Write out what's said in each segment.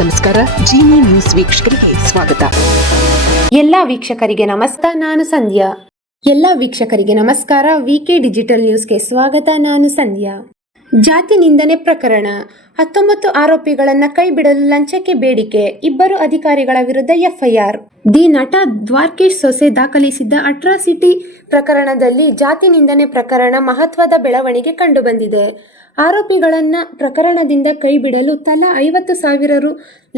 ನಮಸ್ಕಾರ. ಜೀನಿ ನ್ಯೂಸ್ ವೀಕ್ಷಕರಿಗೆ ಸ್ವಾಗತ. ಎಲ್ಲ ವೀಕ್ಷಕರಿಗೆ ನಮಸ್ಕಾರ, ನಾನು ಸಂಧ್ಯಾ. ಎಲ್ಲ ವೀಕ್ಷಕರಿಗೆ ನಮಸ್ಕಾರ. ವಿಕೆ ಡಿಜಿಟಲ್ ನ್ಯೂಸ್ಗೆ ಸ್ವಾಗತ. ನಾನು ಸಂಧ್ಯಾ. ಜಾತಿ ನಿಂದನೆ ಪ್ರಕರಣ, 19 ಆರೋಪಿಗಳನ್ನ ಕೈಬಿಡಲು ಲಂಚಕ್ಕೆ ಬೇಡಿಕೆ, 2 ಅಧಿಕಾರಿಗಳ ವಿರುದ್ಧ ಎಫ್ಐಆರ್. ದಿ ನಟ ದ್ವಾರಕೀಶ್ ಸೊಸೆ ದಾಖಲಿಸಿದ್ದ ಅಟ್ರಾಸಿಟಿ ಪ್ರಕರಣದಲ್ಲಿ ಜಾತಿ ನಿಂದನೆ ಪ್ರಕರಣ ಮಹತ್ವದ ಬೆಳವಣಿಗೆ ಕಂಡುಬಂದಿದೆ. ಆರೋಪಿಗಳನ್ನ ಪ್ರಕರಣದಿಂದ ಕೈಬಿಡಲು ತಲಾ 50,000 ರು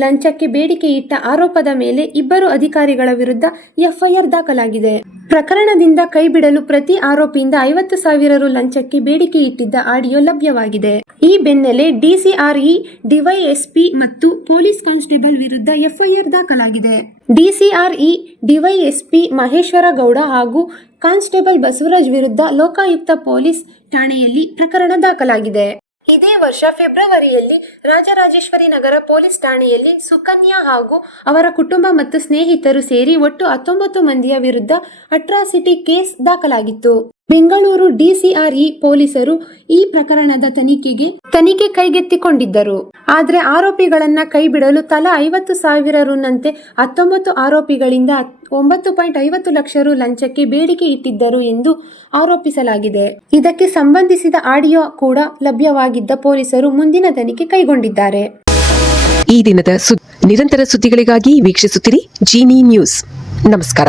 ಲಂಚಕ್ಕೆ ಬೇಡಿಕೆ ಇಟ್ಟ ಆರೋಪದ ಮೇಲೆ 2 ಅಧಿಕಾರಿಗಳ ವಿರುದ್ಧ ಎಫ್ಐಆರ್ ದಾಖಲಾಗಿದೆ. ಪ್ರಕರಣದಿಂದ ಕೈಬಿಡಲು ಪ್ರತಿ ಆರೋಪಿಯಿಂದ 50,000 ರು ಲಂಚಕ್ಕೆ ಬೇಡಿಕೆ ಇಟ್ಟಿದ್ದ ಆಡಿಯೋ ಲಭ್ಯವಾಗಿದೆ. ಈ ಬೆನ್ನಲ್ಲೇ ಡಿಸಿಆರ್ಇ ಡಿವೈಎಸ್ಪಿ ಮತ್ತು ಪೊಲೀಸ್ ಕಾನ್ಸ್ಟೇಬಲ್ ವಿರುದ್ಧ ಎಫ್ಐಆರ್ ದಾಖಲಾಗಿದೆ. ಡಿಸಿಆರ್ಇ ಡಿವೈಎಸ್ಪಿ ಮಹೇಶ್ವರ ಗೌಡ ಹಾಗೂ ಕಾನ್ಸ್ಟೇಬಲ್ ಬಸವರಾಜ್ ವಿರುದ್ಧ ಲೋಕಾಯುಕ್ತ ಪೊಲೀಸ್ ಠಾಣೆಯಲ್ಲಿ ಪ್ರಕರಣ ದಾಖಲಾಗಿದೆ. ಇದೇ ವರ್ಷ ಫೆಬ್ರವರಿಯಲ್ಲಿ ರಾಜರಾಜೇಶ್ವರಿ ನಗರ ಪೊಲೀಸ್ ಠಾಣೆಯಲ್ಲಿ ಸುಕನ್ಯಾ ಹಾಗೂ ಅವರ ಕುಟುಂಬ ಮತ್ತು ಸ್ನೇಹಿತರು ಸೇರಿ ಒಟ್ಟು 19 ಮಂದಿಯ ವಿರುದ್ಧ ಅಟ್ರಾಸಿಟಿ ಕೇಸ್ ದಾಖಲಾಗಿತ್ತು. ಬೆಂಗಳೂರು ಡಿಸಿಆರ್ಇ ಪೊಲೀಸರು ಈ ಪ್ರಕರಣದ ತನಿಖೆ ಕೈಗೆತ್ತಿಕೊಂಡಿದ್ದರು. ಆದರೆ ಆರೋಪಿಗಳನ್ನ ಕೈಬಿಡಲು ತಲಾ 50,000 ರುನಂತೆ 19 ಆರೋಪಿಗಳಿಂದ 9.50 ಲಕ್ಷ ರು ಲಂಚಕ್ಕೆ ಬೇಡಿಕೆ ಇಟ್ಟಿದ್ದರು ಎಂದು ಆರೋಪಿಸಲಾಗಿದೆ. ಇದಕ್ಕೆ ಸಂಬಂಧಿಸಿದ ಆಡಿಯೋ ಕೂಡ ಲಭ್ಯವಾಗಿದ್ದ ಪೊಲೀಸರು ಮುಂದಿನ ತನಿಖೆ ಕೈಗೊಂಡಿದ್ದಾರೆ. ಈ ದಿನದ ನಿರಂತರ ಸುದ್ದಿಗಳಿಗಾಗಿ ವೀಕ್ಷಿಸುತ್ತಿರಿ ಜೀನಿ ನ್ಯೂಸ್. ನಮಸ್ಕಾರ.